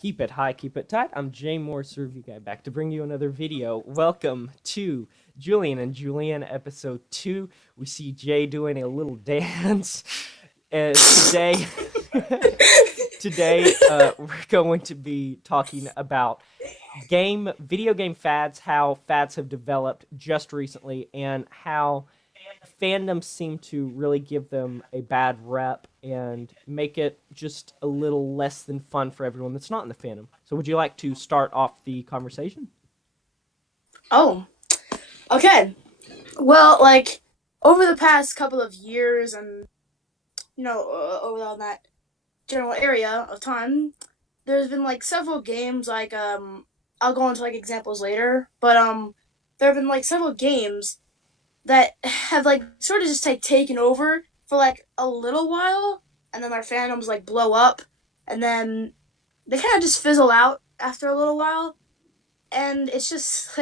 Keep it high, keep it tight. I'm Jay Moore, Survey Guy, back to bring you another video. Welcome to Julian and Julian, episode 2. We see Jay doing a little dance. And today, we're going to be talking about video game fads, how fads have developed just recently, and how fandoms seem to really give them a bad rep and make it just a little less than fun for everyone that's not in the fandom. So would you like to start off the conversation? Oh, okay. Well, over the past couple of years and, over all that general area of time, there's been, several games, I'll go into, examples later, but, there have been, several games that have, sort of just, taken over for, a little while, and then their fandoms, blow up, and then they kind of just fizzle out after a little while, and it's just,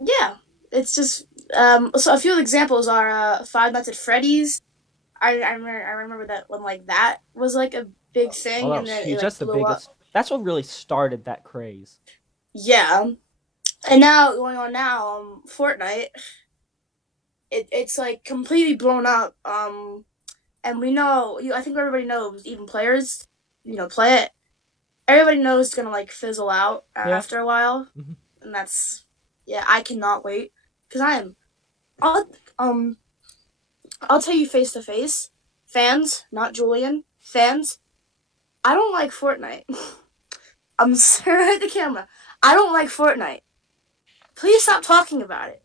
yeah, it's just so a few examples are Five Nights at Freddy's. I remember that when that was a big Oh, thing, that and was then huge. it That's the blew up. biggest. That's what really started that craze. Yeah, and now going on now, Fortnite. It's completely blown up. And we know I think everybody knows, even players, play it. Everybody knows it's gonna fizzle out Yeah. after a while, Hmm. and that's yeah. I cannot wait because I am. I'll um I'll tell you face to face, fans, not Julian, fans. I don't like Fortnite. I'm staring at the camera. I don't like Fortnite. Please stop talking about it.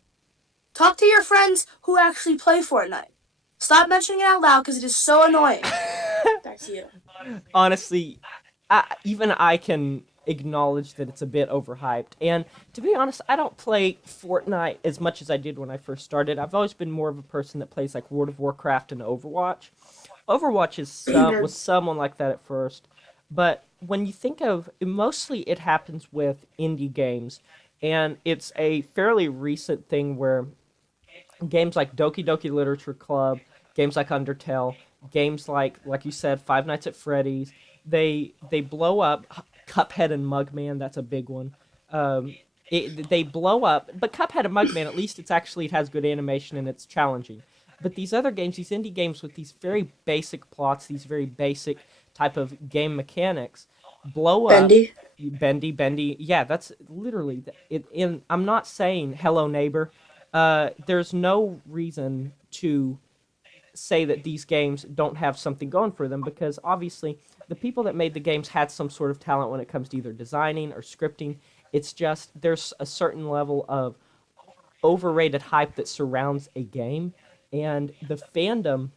Talk to your friends who actually play Fortnite. Stop mentioning it out loud because it is so annoying. Back to you. Honestly, even I can acknowledge that it's a bit overhyped. And to be honest, I don't play Fortnite as much as I did when I first started. I've always been more of a person that plays like World of Warcraft and Overwatch. Overwatch is was someone like that at first, but when you think of mostly it happens with indie games, and it's a fairly recent thing where games like Doki Doki Literature Club, games like Undertale, games like you said, Five Nights at Freddy's, they blow up. Cuphead and Mugman, that's a big one. They blow up, but Cuphead and Mugman, at least it has good animation and it's challenging. But these other games, these indie games with these very basic plots, these very basic type of game mechanics, blow up. Bendy. Bendy, yeah, that's literally it. In I'm not saying Hello Neighbor. There's no reason to say that these games don't have something going for them because obviously the people that made the games had some sort of talent when it comes to either designing or scripting. It's just there's a certain level of overrated hype that surrounds a game, and the fandom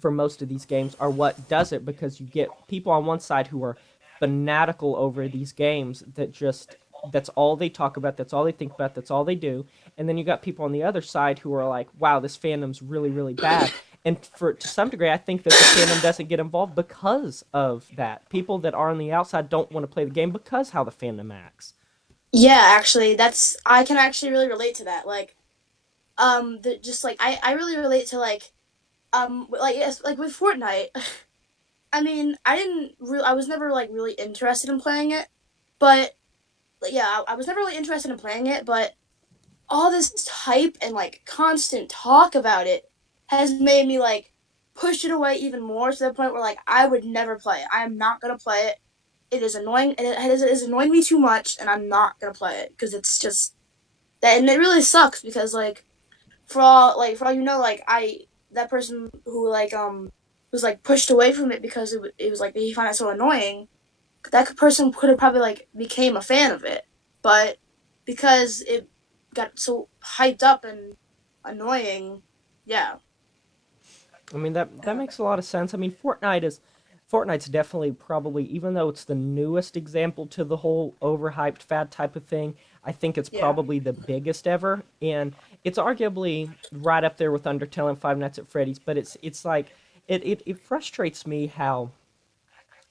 for most of these games are what does it because you get people on one side who are fanatical over these games that just that's all they talk about, that's all they think about, that's all they do. And then you got people on the other side who are like, "Wow, this fandom's really really bad." And for to some degree, I think that the fandom doesn't get involved because of that. People that are on the outside don't want to play the game because how the fandom acts. Yeah, actually, I can actually really relate to that. Just I really relate to yes, with Fortnite. I mean, I was never really interested in playing it, but yeah, I was never really interested in playing it, but all this hype and constant talk about it has made me push it away even more to the point where I would never play it. I am not gonna play it. It is annoying. It has annoyed me too much, and I'm not gonna play it because it's just that, and it really sucks because for all I that person who was pushed away from it because it was he found it so annoying. That person could have probably became a fan of it, but because it got so hyped up and annoying, yeah. I mean that makes a lot of sense. I mean Fortnite's definitely probably even though it's the newest example to the whole overhyped fad type of thing, I think it's Yeah. probably the biggest ever, and it's arguably right up there with Undertale and Five Nights at Freddy's. But it's like it frustrates me how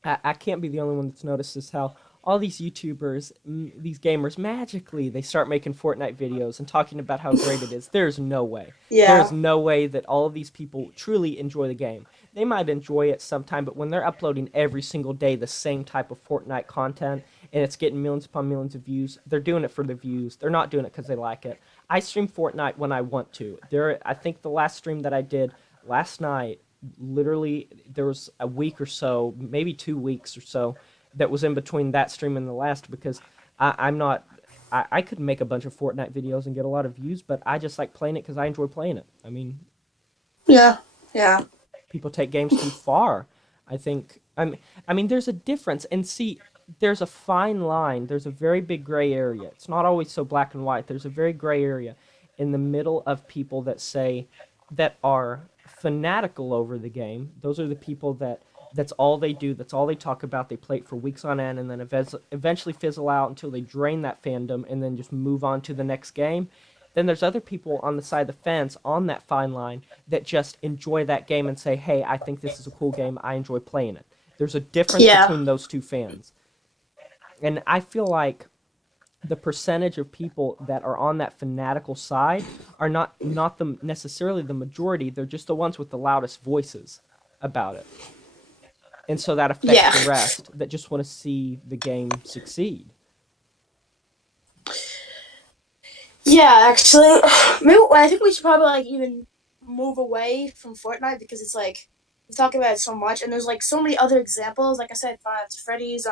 I can't be the only one that's noticed this. How all these YouTubers, these gamers, magically they start making Fortnite videos and talking about how great it is. There's no way. There's Yeah. no way that all of these people truly enjoy the game. they might enjoy it sometime, but when they're uploading every single day the same type of Fortnite content and it's getting millions upon millions of views, they're doing it for the views. They're not doing it because they like it. I stream Fortnite when I want to. I think the last stream that I did last night, literally, there was a week or so, maybe 2 weeks or so, that was in between that stream and the last because I'm not. I could make a bunch of Fortnite videos and get a lot of views, but I just like playing it because I enjoy playing it. I mean, Yeah. Yeah. people take games too far. I think I mean there's a difference and see there's a fine line. There's a very big gray area. It's not always so black and white. There's a very gray area in the middle of people that say that are fanatical over the game. Those are the people that that's all they do. That's all they talk about. They play it for weeks on end and then eventually fizzle out until they drain that fandom and then just move on to the next game. Then there's other people on the side of the fence on that fine line that just enjoy that game and say, "Hey, I think this is a cool game. I enjoy playing it." There's a difference Yeah. between those two fans. And I feel like the percentage of people that are on that fanatical side are not the necessarily the majority. They're just the ones with the loudest voices about it. And so that affects Yeah. the rest that just want to see the game succeed. Yeah, actually, maybe I think we should probably like even move away from Fortnite because it's like we talk about it so much, and there's like so many other examples. Like I said, Five Nights at Freddy's,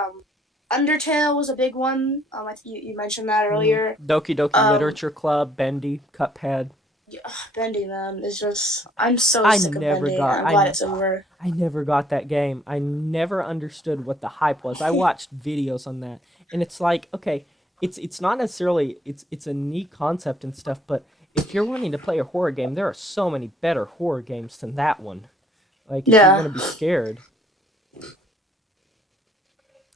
Undertale was a big one. I think you mentioned that earlier. Doki Doki Um, Literature Club, Bendy, Cuphead. yeah, Bendy man is just I'm so I sick of never Bendy. got I'm glad it's over. I never got that game. I never understood what the hype was. I watched videos on that, and it's like, okay, it's not necessarily it's a neat concept and stuff, but if you're wanting to play a horror game, there are so many better horror games than that one. Like if you want Yeah, to be scared,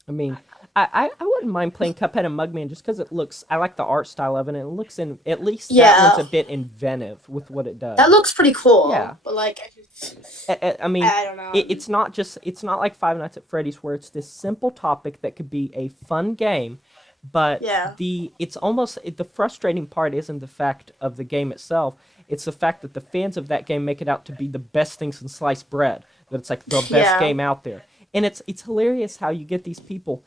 I mean, I wouldn't mind playing Cuphead and Mugman just because it looks. I like the art style of it. And it looks in at least that one's yeah, a bit inventive with what it that does. looks pretty cool. Yeah, But like, I mean, I don't know. it's not like Five Nights at Freddy's where it's this simple topic that could be a fun game, but Yeah, it's almost the frustrating part isn't the fact of the game itself. It's the fact that the fans of that game make it out to be the best thing since sliced bread. That it's like the best yeah, game out there, and it's hilarious how you get these people.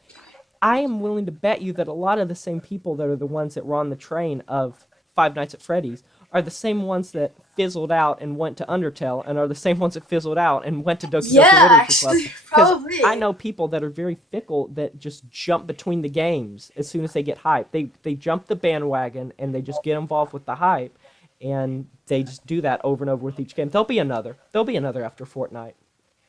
I am willing to bet you that a lot of the same people that are the ones that were on the train of Five Nights at Freddy's are the same ones that fizzled out and went to Undertale, and are the same ones that fizzled out and went to Doki Doki yeah. Literature Club. Actually, Because I probably. know people that are very fickle that just jump between the games as soon as they get hype. They jump the bandwagon and they just get involved with the hype, and they just do that over and over with each game. There'll be another. There'll be another after Fortnite.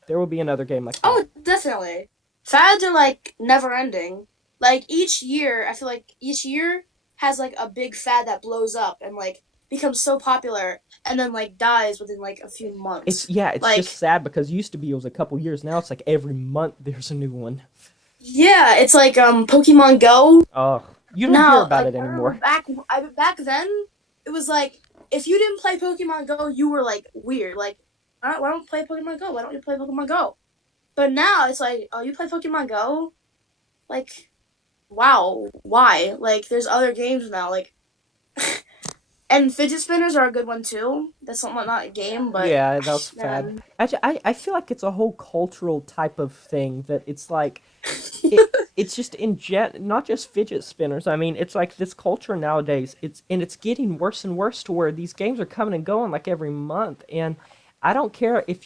There will be another game like that. Oh, definitely. Fads are like never ending. Like each year, I feel like each year has like a big fad that blows up and like becomes so popular and then like dies within like a few It's months. yeah, it's just Like sad because it used to be it was a couple years. Now it's like every month there's a new one. yeah, it's like Pokemon Go. Oh, you don't hear Now, about like it I remember anymore. back then, it was like if you didn't play Pokemon Go, you were like weird. Like why don't you play Pokemon Go? Why don't you play Pokemon Go? But now it's like, oh, you play Pokemon Go? Like, wow, why? Like, there's other games now. Like, and fidget spinners are a good one too. That's somewhat not a game, but Yeah, that was fad. man, I feel like it's a whole cultural type of thing that it's like it's just not just fidget spinners. I mean, it's like this culture nowadays. It's getting worse and worse to where these games are coming and going like every month. And I don't care if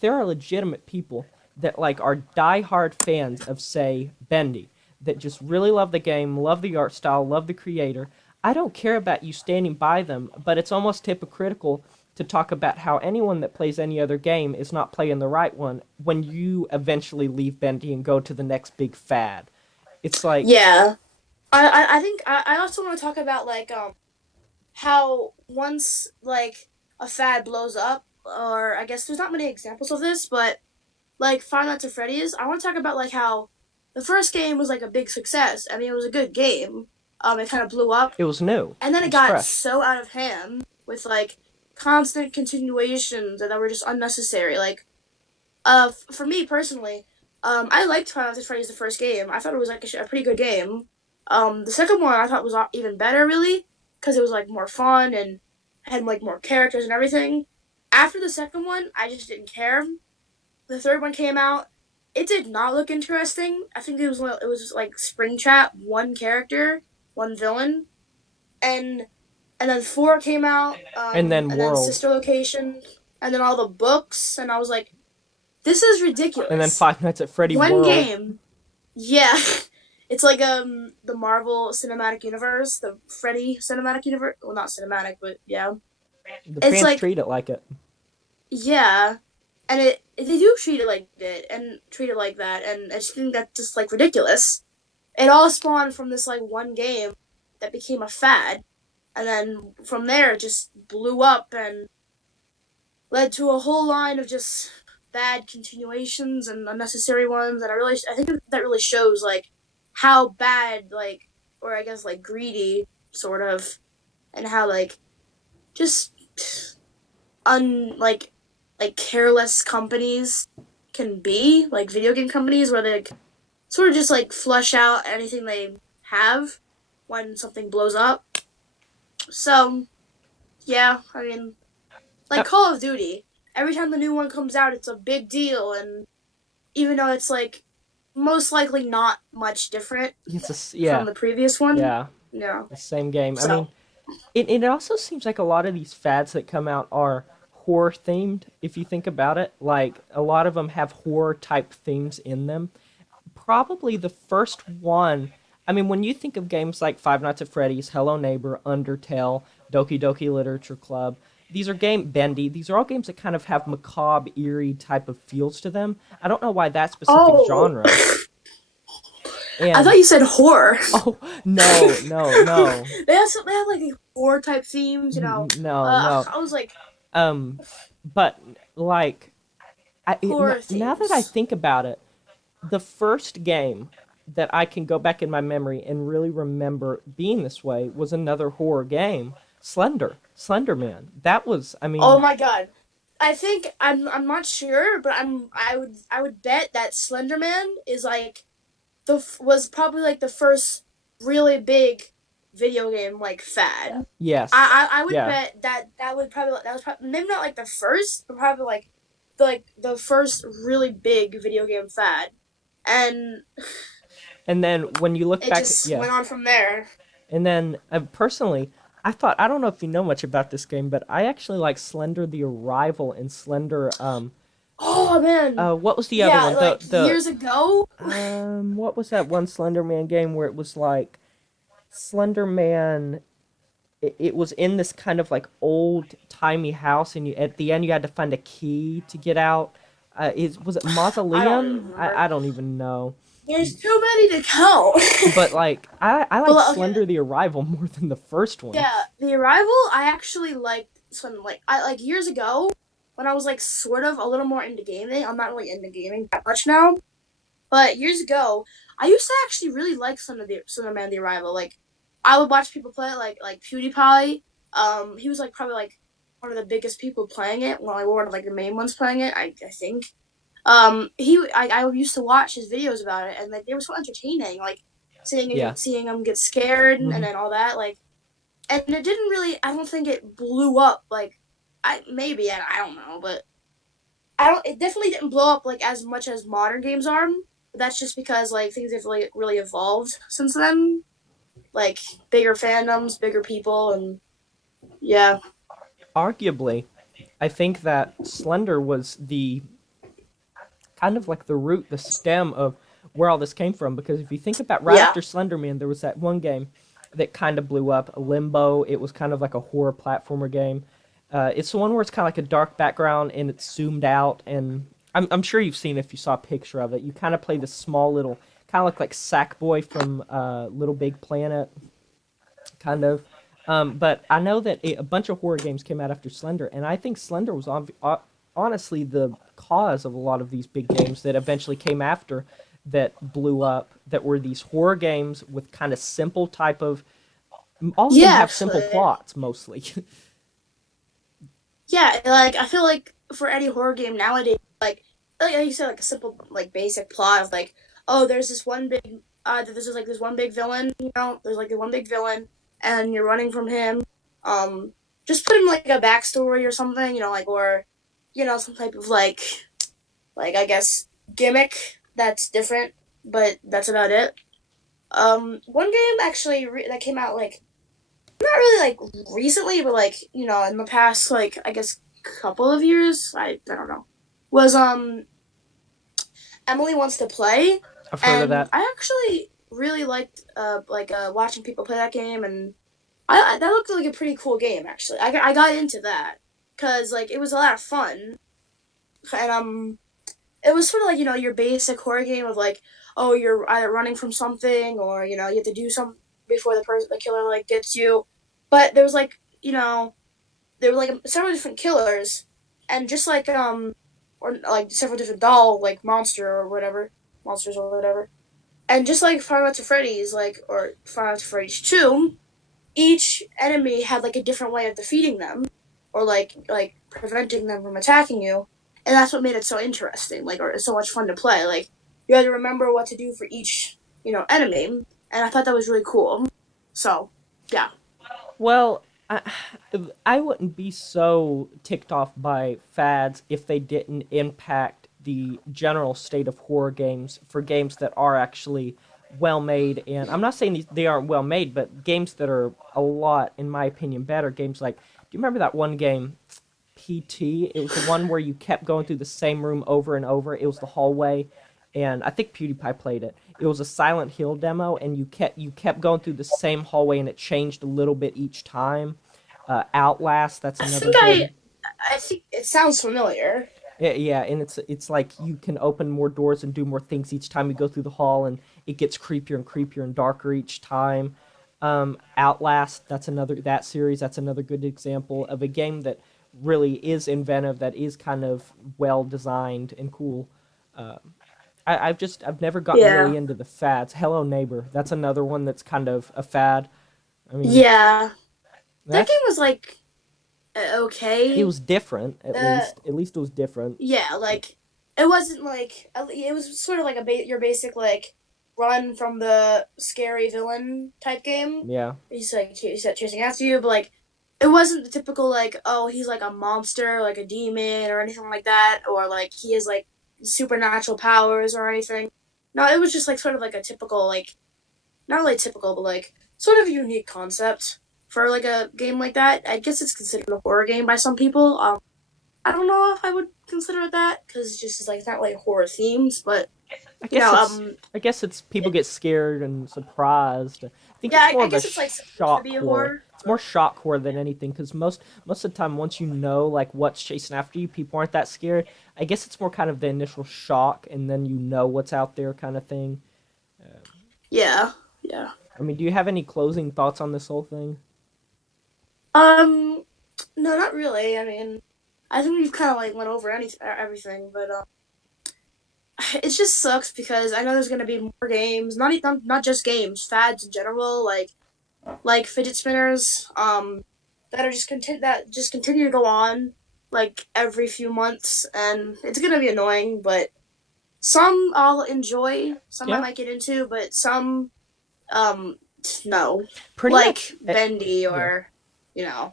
there are legitimate people that like are diehard fans of say Bendy that just really love the game, love the art style, love the creator. I don't care about you standing by them, but it's almost hypocritical to talk about how anyone that plays any other game is not playing the right one when you eventually leave Bendy and go to the next big fad. It's like, yeah. I think I also want to talk about like how once like a fad blows up, or I guess there's not many examples of this, but like Five Nights at Freddy's, I want to talk about like how the first game was like a big success. I mean, it was a good game. It kind of blew up, it was new, and then it it was got fresh. so out of hand with like constant continuations that were just unnecessary. Like, for me personally, I liked Five Nights at Freddy's the first game. I thought it was like a pretty good game. The second one I thought was even better, really, because it was like more fun and had like more characters and everything. After the second one, I just didn't care. the third one came out. It did not look interesting. I think it was like Springtrap, one character, one villain, and and then four came out, And then and then World, Sister Location, and then all the books, and I was like, this is and then ridiculous. Five Nights at Freddy One World. game, yeah. It's like the Marvel Cinematic Universe, the Freddy Cinematic Universe. Well, not cinematic, but yeah. The It's fans like, treat it like it. yeah, and they do treat it like it and treat it like that, and I just think that's just like ridiculous. It all spawned from this like one game that became a fad, and then from there it just blew up and led to a whole line of just bad continuations and unnecessary ones. And I think that really shows like how bad, like, or I guess like greedy sort of, and how like just un like careless companies can be, like video game companies, where they like, sort of just like flush out anything they have when something blows up. So yeah, I mean, Uh, like Call of Duty, every time the new one comes out, it's a big deal, and even though it's like most likely not much different from Yeah, the previous one, yeah, no. the same game. I So mean, it also seems like a lot of these fads that come out are horror themed. If you think about it, like a lot of them have horror type themes in them. Probably the first one. I mean, when you think of games like Five Nights at Freddy's, Hello Neighbor, Undertale, Doki Doki Literature Club, these are game Bendy. These are all games that kind of have macabre, eerie type of feels to them. I don't know why that specific oh, genre. I And thought you said horror. oh no, no, no, They have like horror type themes, you know. no, no. I was like Um, but like, horror now that I themes. think about it, the first game that I can go back in my memory and really remember being this way was another horror game, Slender Man. That was, I Oh mean, my god. I think I'm not sure, but I would bet that Slender Man is like was probably like the first really big video game like fad. yes, I would yeah. bet that that was probably maybe not like the first, but probably like the first really big video game fad, and And then when you look it back, just yeah. went on from there. And then personally, I don't know if you know much about this game, but I actually like Slender the Arrival and Slender. Oh man, What was the other yeah, one? like years ago. What was that one Slender Man game where it was like Slender Man? It was in this kind of like old timey house, and at the end you had to find a key to get out. Was it I don't even Mausoleum? remember. I don't even know. There's too many to count. But like I like Well, okay, Slender the Arrival more than the first one. yeah, The Arrival. I actually liked some like I like years ago when I was like sort of a little more into gaming. I'm not really into gaming that much now, but years ago, I used to actually really like Slenderman the Arrival. Like, I would watch people play it, like PewDiePie. He was like probably like one of the biggest people playing it. Well, like one of like the main ones playing it. I think. I used to watch his videos about it, and like they were so entertaining. Like Yeah. seeing him get scared and Hmm. then all that. Like, and it didn't really. I don't think it blew up. Like, I don't know, but I don't. It definitely didn't blow up like as much as modern games are. But that's just because like things have really evolved since then. Like bigger fandoms, bigger people, and yeah, Arguably, I think that Slender was the kind of like the root, the stem of where all this came from. Because if you think about right yeah, after Slenderman, there was that one game that kind of blew up, Limbo. It was kind of like a horror platformer game. It's the one where it's kind of like a dark background and it's zoomed out, and I'm sure you've seen it if you saw a picture of it. You kind of play this small little, kind of look like Sackboy from Little Big Planet, kind of. But I know that a bunch of horror games came out after Slender, and I think Slender was honestly the cause of a lot of these big games that eventually came after that blew up. That were these horror games with kind of simple type of. All of them yeah. have simple Actually, plots mostly. yeah. Like I feel like for any horror game nowadays, like you said, like a simple like basic plot of like, oh, there's this one big this is like this one big villain. You know, there's like the one big villain, and you're running from him. Just put in like a backstory or something. You know, like or some type of like like I guess gimmick that's different, but that's about it. One game actually that came out like not really like recently, but like in the past like I guess couple of years. I don't know. Was Emily Wants to Play, I've heard of and that. I actually really liked watching people play that game, and that looked like a pretty cool game actually. I got into that because like it was a lot of fun, and it was sort of like your basic horror game of like oh you're either running from something or you have to do something before the killer like gets you, but there was like there were like several different killers, and just like or like several different monsters or whatever, and just like Five Nights at Freddy's or Five Nights at Freddy's 2, each enemy had like a different way of defeating them, or like preventing them from attacking you, and that's what made it so interesting, or so much fun to play. Like you had to remember what to do for each enemy, and I thought that was really cool. So yeah, Well, I wouldn't be so ticked off by fads if they didn't impact the general state of horror games for games that are actually well made. And I'm not saying they aren't well made, but games that are a lot, in my opinion, better. Games like, do you remember that one game, PT? It was the one where you kept going through the same room over and over. It was the hallway, and I think PewDiePie played it. It was a Silent Hill demo, and you kept going through the same hallway, and it changed a little bit each time. Outlast, that's I another think I good. I think it sounds familiar. Yeah, yeah, and it's like you can open more doors and do more things each time you go through the hall, and it gets creepier and creepier and darker each time. Outlast, that series. That's another good example of a game that really is inventive, that is kind of well designed and cool. I've never gotten Yeah. really into the fads. Hello Neighbor, that's another one that's kind of a fad. I mean, Yeah. That game that's was like it okay. was different at Uh least. At least it was different. yeah, like it wasn't like it was sort of like your basic like run from the scary villain type game. Yeah. He's like chasing after you, but like it wasn't the typical like oh he's like a monster like a demon or anything like that, or like he has like supernatural powers or anything. No, it was just like sort of like a typical like not really typical, but like sort of a unique concept for like a game like that. I guess it's considered a horror game by some people. I don't know if I would consider it that because it's just like it's not like horror themes, but I you guess know, it's I guess it's people it, get scared and surprised. I think yeah, it's more I of a guess it's like supposed to shock be a horror. horror. It's more shock horror than anything because most of the time once you know like what's chasing after you, people aren't that scared. I guess it's more kind of the initial shock and then you know what's out there kind of thing. Yeah, yeah. I mean, do you have any closing thoughts on this whole thing? Um, no, not really. I mean, I think we've kind of like went over everything, but it just sucks because I know there's gonna be more games, not just games, fads in general, like fidget spinners, that are just continue to go on like every few months, and it's gonna be annoying. But some I'll enjoy, some I Yeah, might get into, but some um no, pretty much. like Bendy Yeah. or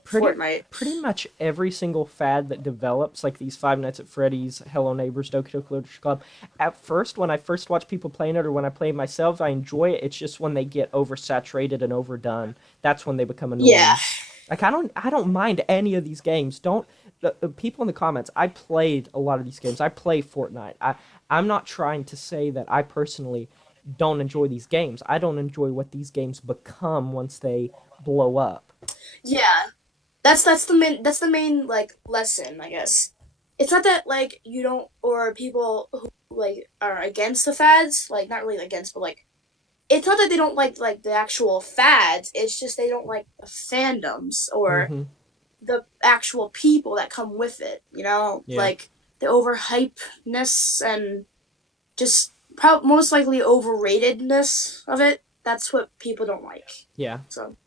pretty Fortnite. pretty much every single fad that develops, like these Five Nights at Freddy's, Hello Neighbors, Doki Doki Literature Club. At first, when I first watch people playing it, or when I play it myself, I enjoy it. It's just when they get oversaturated and overdone, that's when they become Yeah, annoying. Like I don't mind any of these games. Don't the people in the comments. I played a lot of these games. I play Fortnite. I'm not trying to say that I personally don't enjoy these games. I don't enjoy what these games become once they blow up. yeah. That's the main like lesson, I guess. It's not that like you don't or people who like are against the fads, like not really against, but like it's not that they don't like the actual fads. It's just they don't like the fandoms or Hmm. the actual people that come with it. Yeah. Like the overhypeness and just most likely overratedness of it. That's what people don't like. Yeah. So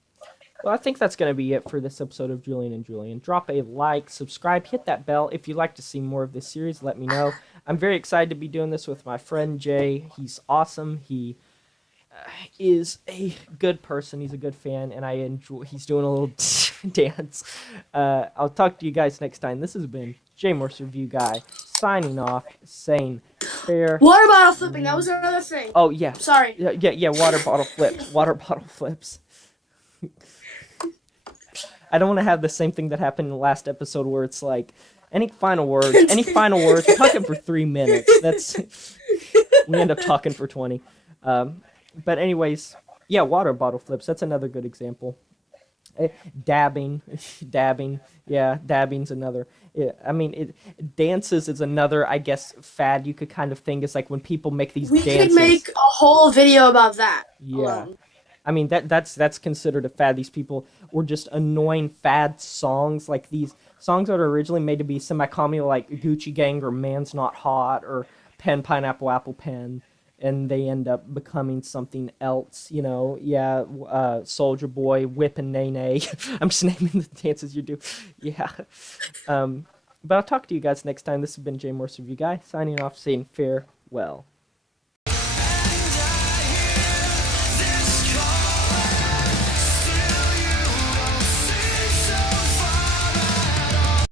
Well, I think that's going to be it for this episode of Julian and Julian. Drop a like, subscribe, hit that bell. If you'd like to see more of this series, let me know. I'm very excited to be doing this with my friend Jay. He's awesome. He is a good person. He's a good fan, and I enjoy. He's doing a little. dance. I'll talk to you guys next time. This has been J Morse Review Guy signing off, saying fair. Water bottle flipping. That was another thing. Oh yeah. Sorry. Yeah. Water bottle flips. Water bottle flips. I don't want to have the same thing that happened in the last episode where it's like, any final words? Any final words? We're talking for 3 minutes. We end up talking for 20. But anyways, yeah, water bottle flips. That's another good example. Dabbing. Yeah, dabbing's another. I mean, dances is another, I guess, fad you could kind of think. It's like when people make these We dances. could make a whole video about that. Yeah. Alone. I mean, that's considered a fad. These people were just annoying fad songs, like these songs that are originally made to be semi-comedy, like Gucci Gang or Man's Not Hot or Pen, Pineapple, Apple Pen, and they end up becoming something else, you know? Yeah, Soldier Boy, Whip and Nay Nay. I'm just naming the dances you do. Yeah. But I'll talk to you guys next time. This has been J Morse Review Guy, signing off, saying farewell.